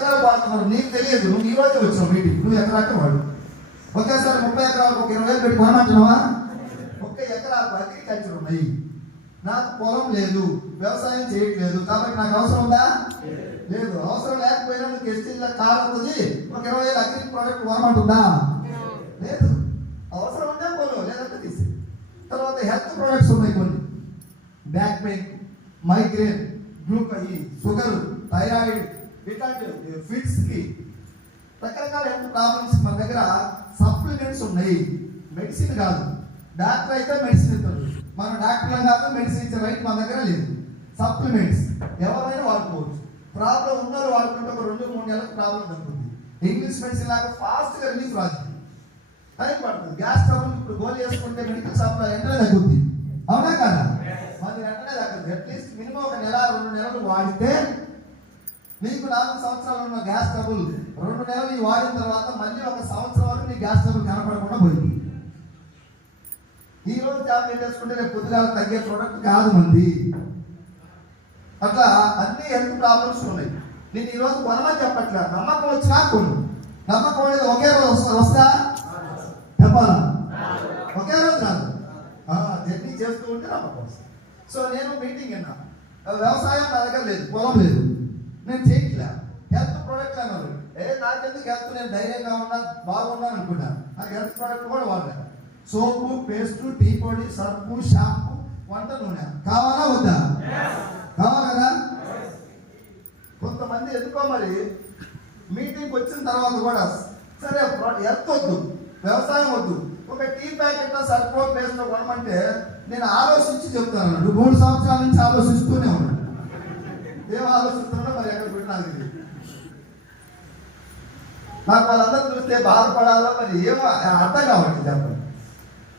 వాడుతున్నారు, నీకు తెలియదు. నువ్వు ఈ రోజే వచ్చినావు మీటింగ్, నువ్వు ఎకరాకి వాడు. ఒకేసారి 30 ఎకరాలకు ఒక 20,000 పెట్టి కొనమంటున్నావా? 1 ఎకరాకు అగ్రికల్చర్ ఉన్నాయి, నాకు పొలం లేదు, వ్యవసాయం చేయట్లేదు, కాబట్టి నాకు అవసరం ఉందా? లేదు. అవసరం లేకపోయినా నువ్వు ఎస్టీలో కార్ అవుతుంది, ఒక 20,000 అగ్రి ప్రోడక్ట్ కొనమంటుందా? లేదు. అవసరం ఉంటే కొను, లేదంటే తీసి. తర్వాత హెల్త్ ప్రోడక్ట్స్ ఉన్నాయి కొన్ని, back pain, migraine, sugar, thyroid, ఇట్లాంటి ఫిట్స్కి రకరకాల హెల్త్ ప్రాబ్లమ్స్ మన దగ్గర సప్లిమెంట్స్ ఉన్నాయి. మెడిసిన్ కాదు, డాక్టర్ అయితే మెడిసిన్ ఇస్తారు, మనం డాక్టర్లు కాదు, మెడిసిన్ ఇచ్చే రైట్ మన దగ్గర లేదు. సప్లిమెంట్స్ ఎవరైనా వాడుకోవచ్చు. ప్రాబ్లం ఉన్నారు వాడుకుంటే ఒక 2-3 నెలలకు ప్రాబ్లం తగ్గుతుంది. ఇంగ్లీష్ మెడిసిన్ లాగా ఫాస్ట్గా రిలీఫ్ రాదు, టైం పడుతుంది. గ్యాస్ ట్రబుల్ ఇప్పుడు గోళీ వేసుకుంటే మెడికల్ షాప్లో వెంటనే తగ్గుద్ది, అవునా కదా? మరి వెంటనే తగ్గదు. అట్లీస్ట్ మినిమం ఒక 1-2 నెలలు వాడితే నీకు 4 సంవత్సరాలు ఉన్న గ్యాస్ ట్రబుల్ 2 నెలలు వాడిన తర్వాత మళ్ళీ 1 సంవత్సరం వరకు నీ గ్యాస్ ట్రబుల్ కనపడకుండా పోయింది. ఈ రోజు టాబ్లెట్ వేసుకుంటే రేపు పొద్దుగా తగ్గే ప్రోడక్ట్ కాదు మంది. అట్లా అన్ని హెల్త్ ప్రాబ్లమ్స్ ఉన్నాయి. నేను ఈ రోజు కొనమని చెప్పట్లేదు, నమ్మకం వచ్చినా కొను. నమ్మకం అనేది ఒకే రోజు వస్తా చెప్పాలా? ఒకే రోజు కాదు, జర్నీ చేస్తూ ఉంటే నమ్మకం వస్తుంది. సో నేను మీటింగ్ విన్నా, వ్యవసాయం నా దగ్గర లేదు, పొలం లేదు, నేను చేయట్లే. హెల్త్ ప్రోడక్ట్ అన్నారు, నాకెందుకు హెల్త్, నేను ధైర్యంగా ఉన్నా, బాగున్నాను అనుకున్నాను. నాకు హెల్త్ ప్రోడక్ట్ కూడా వాడలేదు. సోపు, పేస్టు, టీ పొడి, సర్పు, షాంపూ, వంట నూనె కావాలా వద్దా? కావాలి కదా. కొంతమంది ఎందుకో మరి మీటింగ్కి వచ్చిన తర్వాత కూడా సరే హెల్త్ వద్దు, వ్యవసాయం వద్దు, ఒక టీ ప్యాకెట్ సర్పు, పేస్ట్ కొనమంటే నేను ఆలోచించి చెప్తాను. 3 సంవత్సరాల నుంచి ఆలోచిస్తూనే ఉన్నాను. ఏం ఆలోచిస్తున్నా మరి ఎక్కడ పెట్టినా నాకు వాళ్ళందరూ చూస్తే బాధపడాలో మరి ఏమో అర్థం కావాలి. చెప్పండి,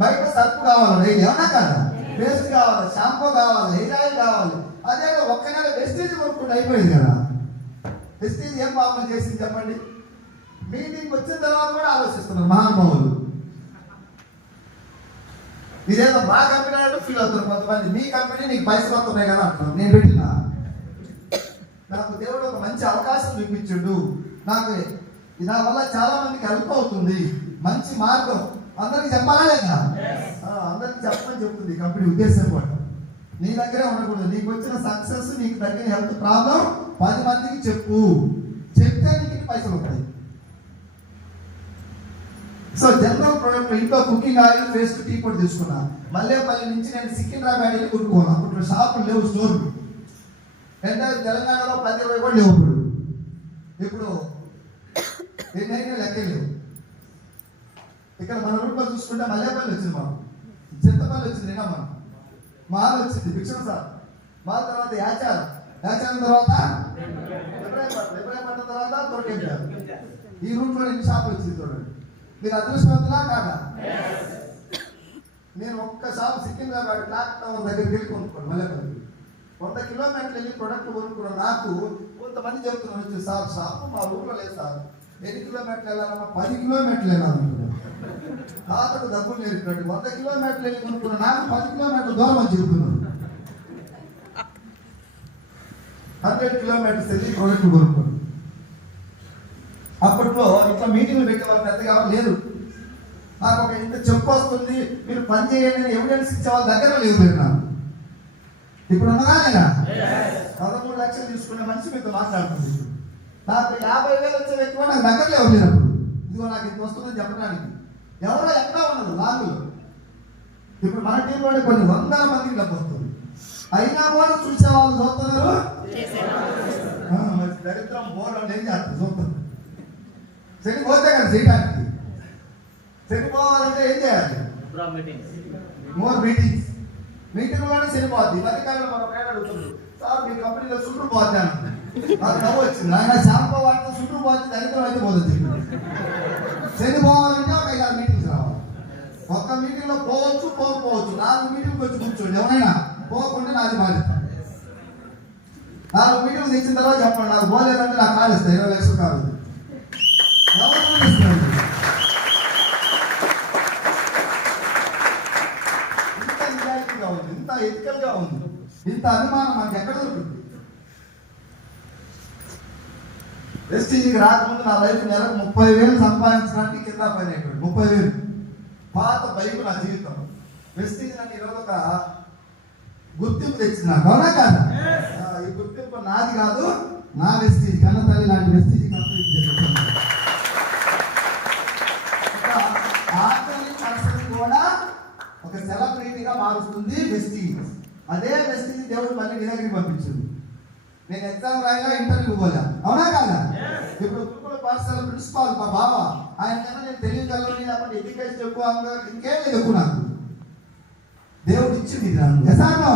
బయట సర్పు కావాలి, ఏమన్నా కదా, పేస్ట్ కావాలి, షాంపూ కావాలి, హెయిర్ ఆయిల్ కావాలి. అదే ఒక్క నెల వెస్టేజ్ కొనుక్కుంటే అయిపోయింది కదా. వెస్టేజ్ ఏం పాపం చేసింది చెప్పండి? మీటింగ్కి వచ్చిన తర్వాత కూడా ఆలోచిస్తున్నారు మహానుభావులు. ఇదేదో మా కంపెనీ అంటే ఫీల్ అవుతారు కొంతమంది. మీ కంపెనీ నీకు పైసలు వస్తున్నాయి కదా అంటున్నారు. నేను పెట్టినా, నాకు దేవుడు ఒక మంచి అవకాశం చూపించిండు, నాకు నా వల్ల చాలా మందికి హెల్ప్ అవుతుంది, మంచి మార్గం అందరికి చెప్పాలా లేదా? అందరికి చెప్పమని చెప్తుంది కంపెనీ ఉద్దేశం కూడా. నీ దగ్గరే ఉండకూడదు, నీకు వచ్చిన సక్సెస్, నీకు తగ్గిన హెల్త్ ప్రాబ్లం 10 మందికి చెప్పు, చెప్తే నీకు పైసలు వస్తాయి. సో జనరల్ ప్రోడక్ట్ ఇంట్లో కుకింగ్ ఆయిల్, పేస్ట్, టీ పొడి తీసుకున్నా. మల్లేపల్లి నుంచి నేను సికింద్రాబాద్ వెళ్ళి కొనుక్కోను. అప్పుడు షాపులు లేవు, స్టోర్లు. తెలంగాణలో 10-20 కూడా లేవు. ఇప్పుడు ఎన్నైనా లెక్క లేవు. ఇక్కడ మన ఊళ్ళో చూసుకుంటే మల్లేపల్లి వచ్చింది, మాకు చింతపల్లి వచ్చింది, నిన్న మనం మాల్ వచ్చింది, భిక్షణ సార్ మాల్, తర్వాత యాచారం తర్వాత ఎప్పుడైనా తర్వాత తోటేంటారు. ఈ రూట్లో ఎన్ని షాపులు వచ్చింది చూడండి. మీరు అదృష్టవంతులా కాదా? నేను ఒక్క షాప్ సికింద్రాబాద్ క్లాక్ టవర్ దగ్గరికి వెళ్ళి కొనుక్కోండి. మల్లేపల్లి 100 కిలోమీటర్లు వెళ్ళి ప్రొడక్ట్ కొనుక్కున్నాను. నాకు కొంతమంది చెప్తున్నారు, సార్ షాపు మా ఊళ్ళో లేదు సార్, ఎన్ని కిలోమీటర్లు వెళ్ళాలన్నా 10 కిలోమీటర్లు వెళ్ళాలనుకున్నాను. తాతకు డబ్బులు నేర్పినట్టు 100 కిలోమీటర్లు వెళ్ళి కొనుక్కున్నాను. నాకు 10 కిలోమీటర్ల దూరం అని చెబుతున్నాను. 100 కిలోమీటర్స్ వెళ్ళి ప్రోడక్ట్ కొనుక్కున్నాను. అప్పట్లో ఇట్లా మీటింగ్లు పెట్టే వాళ్ళు పెద్దగా లేదు. నాకు ఒక ఇంత చెప్పు వస్తుంది, మీరు పని చేయండి ఎవిడెన్స్ ఇచ్చే వాళ్ళ దగ్గర లేదు. మీరు నాకు ఇప్పుడు ఉన్నదా లేదా? 13 లక్షలు తీసుకునే మనిషి మీతో మాట్లాడుతుంది. నాకు 50,000 వచ్చే వ్యక్తి కూడా నాకు దగ్గరలో ఎవరు అప్పుడు. ఇదిగో నాకు ఇంత వస్తుందని చెప్పడానికి ఎవరో ఎక్కడా ఉండదు లాంగులు. ఇప్పుడు మన టీంలో కొన్ని 100 మందికి డబ్బు వస్తుంది, అయినా కూడా చూసే వాళ్ళు చూస్తున్నారు. దరిద్రం బోర్ అంటే ఏం చేస్తారు చూస్తారు. చనిపోతే కదా చేయడానికి, చనిపోవాలంటే ఏం చేయాలి? More meetings. మీటింగ్లోనే చనిపోద్ది. మధ్యకాలంలో మన పేరు అడుగుతుంది, సార్ మీ కంపెనీలో చుట్టూ పోద్ది అంటే నాకు నవ్వు వచ్చింది. ఆయన షాంపూ వాడితే చుట్టూ పోతే దరిద్రం అయితే పోతుంది. చనిపోవాలంటే ఒక 5-6 మీటింగ్స్ రావాలి. ఒక్క మీటింగ్లో పోవచ్చు, పోకపోవచ్చు. 4 మీటింగ్కి వచ్చి కూర్చోండి. ఎవరైనా పోకుండా నాది బాధ్యత. 4 మీటింగ్లు తెచ్చిన తర్వాత చెప్పండి, నాకు పోలేదంటే నాకు కాలేస్తాయి 20 లక్షలు కాదు. ఎవరు ఇస్తారు? ఇంత నిజాయితీగా ఉంది, ఇంత ఎథికల్గా ఉంది, ఇంత అభిమానం మనకి ఎక్కడ దొరుకుతుంది? వెస్టీజ్కి రాకముందు నా లైఫ్ నెలకు 30,000 సంపాదించడానికి కింద పైన 30,000 పాత బైక్ నా జీవితం. వెస్టీజ్ నాకు ఈరోజు ఒక గుర్తింపు తెచ్చింది నాకు, అవునా కాదా? ఈ గుర్తింపు నాది కాదు, నా వెస్టీజ్ కన్న తల్లి లాంటి వెస్టీజ్ కంప్లీట్ చేస్తుంది. ఆర్గనైజ్ పర్సన్ కూడా ఒక సెలబ్రిటీగా మారుస్తుంది వెస్టీజ్. అదే వెస్టీజ్ దేవుడు మళ్ళీ నీ దగ్గరికి పంపించింది. నేను ఎగ్జామ్ రాయగా ఇంటర్వ్యూ పోలే, అవునా కాదా? ఇప్పుడు గురుకుల పాఠశాల ప్రిన్సిపాల్ మా బావ, ఆయన కన్నా నేను తెలియగలని లేకపోతే ఎడ్యుకేషన్ ఎక్కువ ఇంకేం లేదు ఎక్కువ నాకు. దేవుడు ఇచ్చింది నాకు ఎసానో.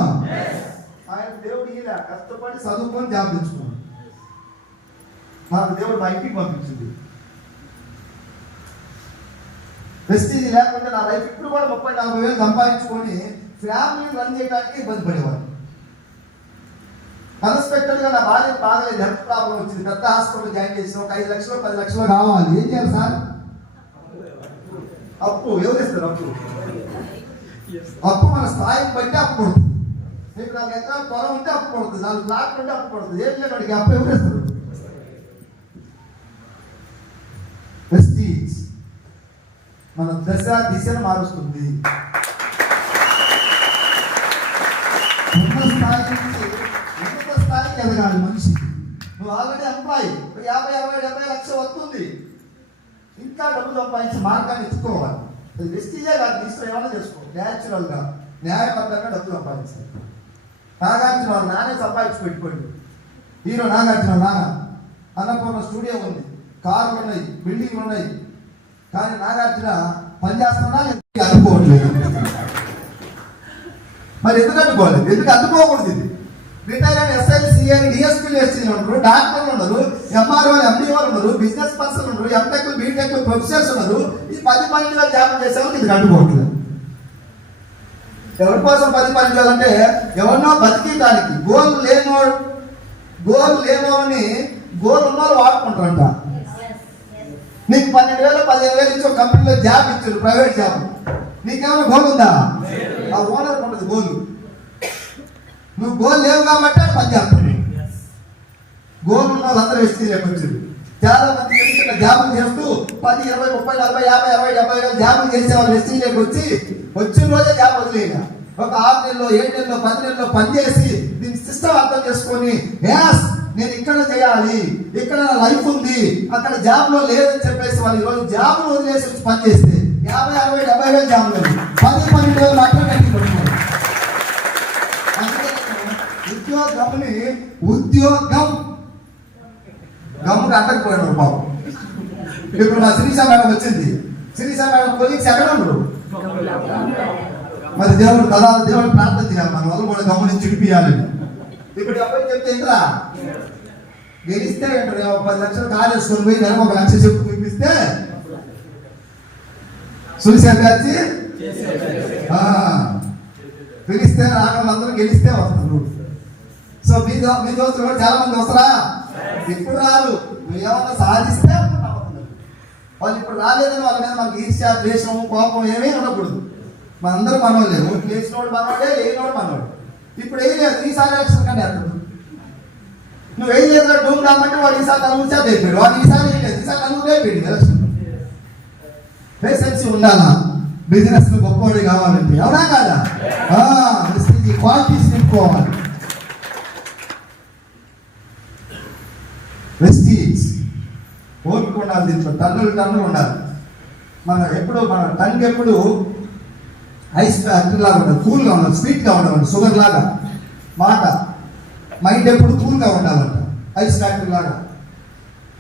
ఆయన దేవుడు ఇలా కష్టపడి చదువుకొని జాబ్ తెచ్చుకున్నాను. నాకు దేవుడు మా ఇంటికి పంపించింది. వెస్టీజ్ లేకుంటే నా లైఫ్ ఇప్పుడు కూడా 30,000-40,000 సంపాదించుకొని ఫ్యామిలీ రన్ చేయడానికి ఇబ్బంది పడేవాడు. అన్ఎక్స్పెక్టెడ్ గా నా భార్య బాగలేదు, హెల్త్ ప్రాబ్లం వచ్చింది, పెద్ద హాస్పిటల్ జాయిన్ చేసి ఒక 5 లక్షలు 10 లక్షలు కావాలి. ఏం చేయాలి సార్? అప్పు. ఎవరు ఇస్తారు అప్పు? అప్పు మన స్థాయిని బట్టి అప్పు పడుతుంది. మీకు 4 ఎకరాల పొలం ఉంటే అప్పు పడుతుంది, 4 ప్లాట్లు ఉంటే అప్పు పడుతుంది. ఏం లేదు అడిగి అప్పు ఎవరు ఇస్తారు? వెస్టీజ్ మన దిశను మారుస్తుంది. ఉన్నత స్థాయికి ఎదగాలి మనిషి. నువ్వు ఆల్రెడీ ఎంప్లాయీ, 50, 60, 70 లక్షలు వస్తుంది, ఇంకా డబ్బు సంపాదించే మార్గాన్ని ఎత్తుకోవాలి. వెస్టీజే కాదు, ఇష్టం ఏమైనా చేసుకో. న్యాచురల్ గా న్యాయబద్ధంగా డబ్బు సంపాదించాలి. నాగార్జున వాళ్ళు నానే సంపాదించి పెట్టుకోండి. హీరో నాగార్జున నాన్న అన్నపూర్ణ స్టూడియో ఉంది, కార్లు ఉన్నాయి, బిల్డింగ్లు ఉన్నాయి. కానీ నాగార్జున పని చేస్తున్నా అనుకోవట్లేదు. మరి ఎందుకు అనుకోలేదు? ఎందుకు అందుకోకూడదు? ఇది రిటైర్ అయిన ఎస్ఐలు, సిఐలు, డిఎస్పీలు, ఎస్సీలు ఉన్నారు, డాక్టర్లు ఉన్నారు, ఎంఆర్ఓలు, ఎండిఓలు ఉన్నారు, బిజినెస్ పర్సన్ ఉన్నారు, ఎంటెక్లు, బీటెక్లు, ప్రొఫెసర్స్ ఉన్నారు. ఈ 10 మందిలో జాబ్ చేసేవాళ్ళకి ఇది అనుకోవట్లేదు. ఎవరి కోసం 10 పని చేయాలంటే ఎవరినో బతికించడానికి. గోల్ లేనోని గోల్ ఉన్నోళ్ళు వాడుకుంటారంట. నీకు 12,000 15,000 ఇచ్చి ఒక కంపెనీలో జాబ్ ఇచ్చారు, ప్రైవేట్ జాబ్. నీకేమైనా గోల్ ఉందా? ఆ ఓనర్ ఉండదు గోల్. నువ్వు గోల్ లేవు కాబట్టి పని చేస్తాడు. గోల్ ఉన్న వాళ్ళందరూ వెస్టీజ్లోకి వచ్చారు. చాలా మంది జాబులు చేస్తూ 10, 20, 30, 40, 50, 60, 70 జాబులు చేసే వాళ్ళు వెస్టీజ్లోకి వచ్చిన రోజే జాబ్ వదిలేక ఒక 6 నెలలో 7 నెలలో 10 నెలలో పనిచేసి దీని సిస్టమ్ అర్థం చేసుకొని నేను ఇక్కడ చేయాలి, ఇక్కడ నా లైఫ్ ఉంది, అక్కడ జాబ్ లో లేదని చెప్పేసి వాళ్ళు ఈరోజు జాబ్ వదిలేసి వచ్చి పని చేస్తే 50, 60, 70 జాబులు 10-12 మాత్రమే పెట్టుకోవాలి. ఉద్యోగం గమ్ముకు అంటకపోయినారు పాపం. ఇప్పుడు మా శిరీష మేడం వచ్చింది. శిరీష మేడం కొలీగ్స్ ఎక్కడ ఉండరు? మరి దేవుడు కదా, దేవుడు ప్రార్థన చేయాలి మన వల్ల కూడా గమ్ముని చిడిపియాలని. ఇప్పుడు అబ్బాయి చెప్తే ఏంట్రా గెలిస్తే 10 లక్షలు కాలేసుకొని పోయి నెలకు 1 లక్ష చెప్పు చూపిస్తే సులిసేపు వచ్చి పిలిస్తే రాగలందరూ గెలిస్తే వస్తారు. సో మీ దోస్తులు కూడా చాలా మంది వస్తారా? ఇప్పుడు రారు. నువ్వు ఏమన్నా సాధిస్తే వాళ్ళు ఇప్పుడు రాలేదని వాళ్ళ మీద మనకి ఈర్ష్య, ద్వేషం, కోపం ఏమీ ఉండకూడదు. మనందరూ మనోళ్ళే. ఓట్లు వేసినోడు మనోడే, లేనివాడు మనోడు. ఇప్పుడు ఏం లేదు, ఈసారి ఎలక్షన్ కానీ అర్థం నువ్వు ఏం చేసినా డూమ్ రామంటే వాడు ఈసారి తనుసా లేపాడు, వాడు ఈసారి ఏం లేదు, ఈసారి తను లేపాడు. ఎలక్షన్ పేషెన్సీ ఉండాలా బిజినెస్ గొప్పవాడు కావాలంటే, అవునా కాదా? క్వాలిటీస్ నింపుకోవాలి. వెస్టీజ్ ఓపిక ఉండాలి, దీంట్లో టన్నులు ఉండాలి. మన టన్కి ఎప్పుడు ఐస్ ఫ్యాక్టరీ లాగా ఉండాలి, కూల్గా ఉండాలి, స్వీట్గా ఉండాలి, షుగర్ లాగా మాట. మైండ్ ఎప్పుడు కూల్గా ఉండాలంట, ఐస్ ఫ్యాక్టరీ లాగా.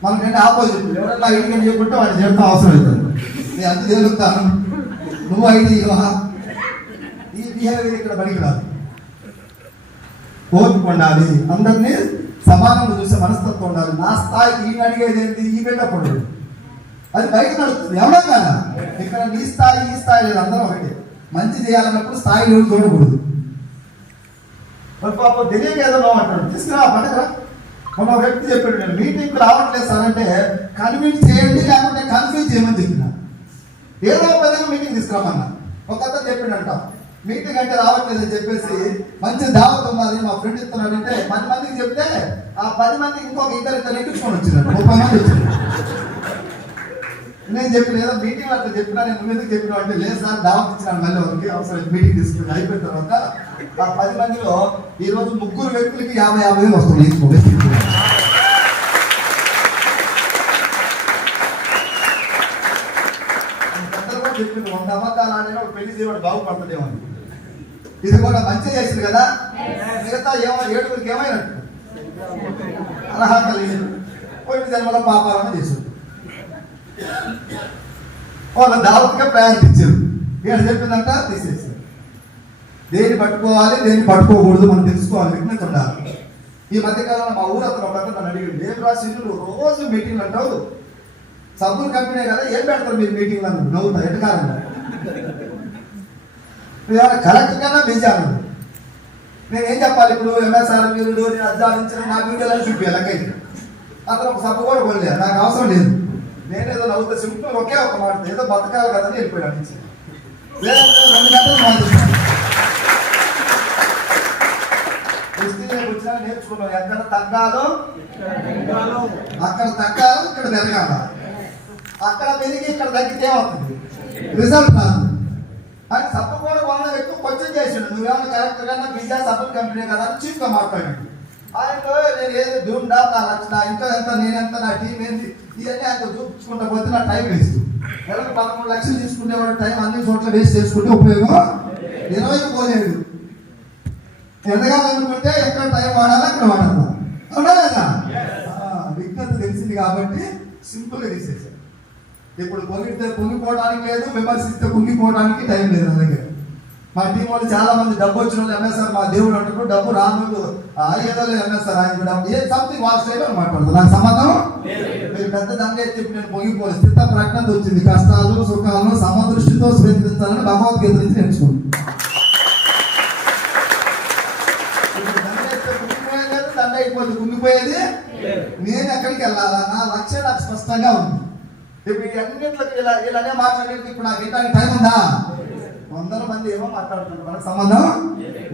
మనకంటే ఆపోజిట్. ఎవరైనా ఐడియా చేయకుంటే వాడిని చేయడం అవసరం అవుతుంది. నేను అంత తెలుగుతాను, నువ్వు ఐడియా ఈ బిహేవియర్ ఇక్కడ బడికి రాదు. ఓపిక ఉండాలి, అందరినీ సమానంగా చూసే మనస్తత్వం ఉండాలి. నా స్థాయికి ఈయన అడిగేది ఏంటి, ఈ పెట్టకూడదు, అది బయట నడుస్తుంది. ఎవరో కదా ఇక్కడ నీ స్థాయి ఈ స్థాయి లేదు, అందరం ఒకటి. మంచి చేయాలన్నప్పుడు స్థాయిలో చూడకూడదు. పాపం తెలియక ఏదో అంటాడు, తీసుకురా పండుగ. మన వ్యక్తి చెప్పాడు, నేను మీటింగ్కి రావట్లేదు సార్ అంటే కన్విన్స్ చేయండి, లేకుంటే కన్ఫ్యూజ్ చేయమని చెప్పిన. ఏదో విధంగా మీటింగ్ తీసుకురామన్నా. ఒక అతను చెప్పిండంట, మీటింగ్ అంటే రావట్లేదని చెప్పేసి మంచి దావత్ ఉన్నది మా ఫ్రెండ్ ఇస్తున్నాడంటే 10 మందికి చెప్తే ఆ 10 మందికి ఇంకొక ఇద్దరు ఎక్కించుకొని వచ్చినాడు, 30 మంది వచ్చారు. నేను చెప్పిన ఏదో మీటింగ్ అట్లా చెప్పినా, నేను నువ్వు ఎందుకు చెప్పినా అంటే లేదు సార్ దావత్ ఇచ్చినాను, మళ్ళీ ఒకరికి అవసరం మీటింగ్ తీసుకుని అయిపోయిన తర్వాత ఆ 10 మందిలో ఈ రోజు 3 వ్యక్తులకి 50,000 వస్తుంది. చెప్పింది 100 అబద్ధాలు ఆడినా ఒక పెళ్లి చేయడం బాగుపడుతుందేమో. ఇది కూడా మంచి చేసింది కదా, మిగతా 7 ఏమైనట్టు అర్హత లేదు, పోయిన జన్మలో పాపాలను చేశారు. వాళ్ళ దావత్గా ప్రయాణించారు. ఏడు చెప్పిందంట తీసేసారు. దేన్ని పట్టుకోవాలి దేన్ని పట్టుకోకూడదు మనం తెలుసుకోవాలి, విజ్ఞత ఉండాలి. ఈ మధ్యకాలంలో మా ఊరు అతను ఒక నన్ను అడిగాడు, ఏం రాసిండు రోజు మీటింగ్లు అంటావు, సబ్బులు కంపెనీ కదా ఏం పెడతారు మీరు మీటింగ్లు అన్నారు. నవ్వుతా ఎటకాలంగా కలెక్టర్ కన్నా బిజీ అన్నాడు. నేను ఏం చెప్పాలి ఇప్పుడు, ఎంఎస్ఆర్ వీరుడు నేను అధ్యాపించిన నా వీడియోలను చూపించాలి. అతను ఒక సబ్బు కూడా కొనలేదు, నాకు అవసరం లేదు. నేనేదో నవ్వుతా సింపుల్ ఒకే ఒక మాట, ఏదో బతకాలి కదా అని వెళ్ళిపోయాడు. 2 గంటలు మాట్లాడుతున్నాను. వచ్చినా నేర్చుకున్నాం, ఎక్కడ తగ్గాలో అక్కడ తగ్గాలో, ఇక్కడ పెరగాల. అక్కడ పెరిగి ఇక్కడ తగ్గితే అవుతుంది, రిజల్ట్ రాదు. అని సబ్బు కూడా కొనడం ఎక్కువ కొంచెం చేసిండు. నువ్వేమన్నా కరెక్ట్ కన్నా పిజ్జా సబ్బుల కంపెనీ కదా అని చీప్గా మాట్లాడాడు. ఆయనలో నేను ఏది ధూమ్డా నా లక్ష ఇంకా ఎంత నేనెంత నా టీం ఏంటి ఇవన్నీ ఆయన చూపించుకుంటా పోతే నా టైం వేస్ట్. నెలకు 13 లక్షలు తీసుకునేవాడు టైం అన్ని చోట్ల వేస్ట్ చేసుకుంటే ఉపయోగం 20 పోలేదు. ఎదగాలనుకుంటే ఎక్కడ టైం వాడాలా అక్కడ వాడాలా, అవునా లేదా? విజ్ఞత తెలిసింది కాబట్టి సింపుల్గా తీసేసారు. ఇప్పుడు పొగిడితే పొంగిపోవడానికి లేదు, విమర్శిస్తే పొంగిపోవడానికి టైం లేదు నా దగ్గర. మా టీం వాళ్ళు చాలా మంది డబ్బు వచ్చిన వాళ్ళు ఎంఎస్ఆర్ మా దేవుడు అంటున్నారు, డబ్బు రానుడు ఏదో లేదు ఎంఎస్ఆర్ ఆయన డబ్బు ఏ సంథింగ్ వాళ్ళ స్టైల్లో మాట్లాడతారు, నాకు సంబంధం. మీరు పెద్ద దండ చెప్పి నేను పొంగిపోలేదు. స్థిత ప్రజ్ఞత వచ్చింది, కష్టాలు సుఖాలను సమదృష్టితో స్వీకరించాలని భగవద్గీత నుంచి నేర్చుకుంది. దండ అయిపోతుంది, కుంగిపోయేది. నేను ఎక్కడికి వెళ్ళాలా, నా లక్ష్యం నాకు స్పష్టంగా ఉంది. ఇప్పుడు అన్నింటికి ఇలానే మాట్లాడేది. ఇప్పుడు నాకు ఏంటంటే టైం ఉందా? 100 మంది ఏమో మాట్లాడుతున్నారు, మనకు సంబంధం.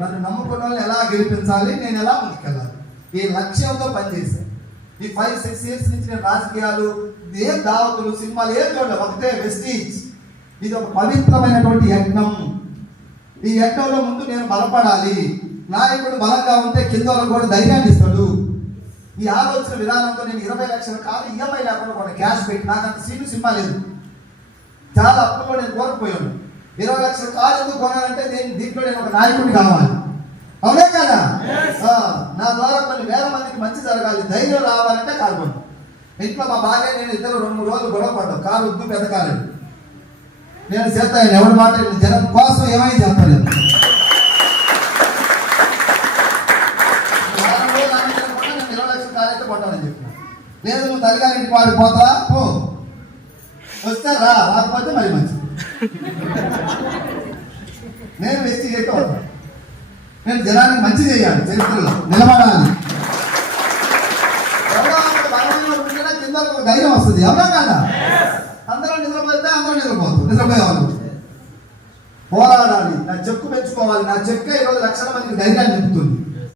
నన్ను నమ్ముకున్న వాళ్ళని ఎలా గెలిపించాలి, నేను ఎలా ముందుకెళ్ళాలి, ఈ లక్ష్యంతో పనిచేశాను. ఈ 5-6 ఇయర్స్ నుంచి నేను రాజకీయాలు ఏం దావతులు సినిమాలు ఏం చూడలేదు, ఒకటే వెస్టీజ్. ఇది ఒక పవిత్రమైనటువంటి యజ్ఞం. ఈ యజ్ఞంలో ముందు నేను బలపడాలి. నాయకుడు బలంగా ఉంటే కింద కూడా ధైర్యాన్ని ఇస్తాడు. ఈ ఆలోచన విధానంతో నేను 20 లక్షల కాదు ఈఎంఐ లేకుండా కూడా క్యాష్ పెట్టి, నాకు అంత సినిమా లేదు, చాలా అప్పుల్లో నేను కోల్పోయాను. 20 లక్షల కారు ఎందుకు కొనాలంటే దీంట్లో నేను ఒక నాయకుడిని కావాలి, అవునే కదా? నా ద్వారా కొన్ని వేల మందికి మంచి జరగాలి, ధైర్యం రావాలంటే కారు కొను. ఇంట్లో మా భార్య నేను ఇద్దరు 2-3 రోజులు గొడవ పడ్డాం, కారు వద్దు పెద్ద కారు. నేను చేస్తాను ఎవరి మాట జనం కోసం ఏమైనా చేస్తాను. లేదు నువ్వు తల్లిగారింటికి వాడికి పోతా పో, వస్తే రా, రాకపోతే మరి మంచి. నేను వెస్టిగేట్ అవుతాను. నేను జనానికి మంచి చేయాలి, చరిత్రలో నిలబడాలి. కింద ఒక ధైర్యం వస్తుంది, అవునా కదా? అందరూ నిద్రపోతే అందరూ నిద్రపోయేవాళ్ళు. పోరాడాలి, నా చెక్కు పెంచుకోవాలి. నా చెక్క 20 లక్షల మందికి ధైర్యాన్ని నింపుతుంది.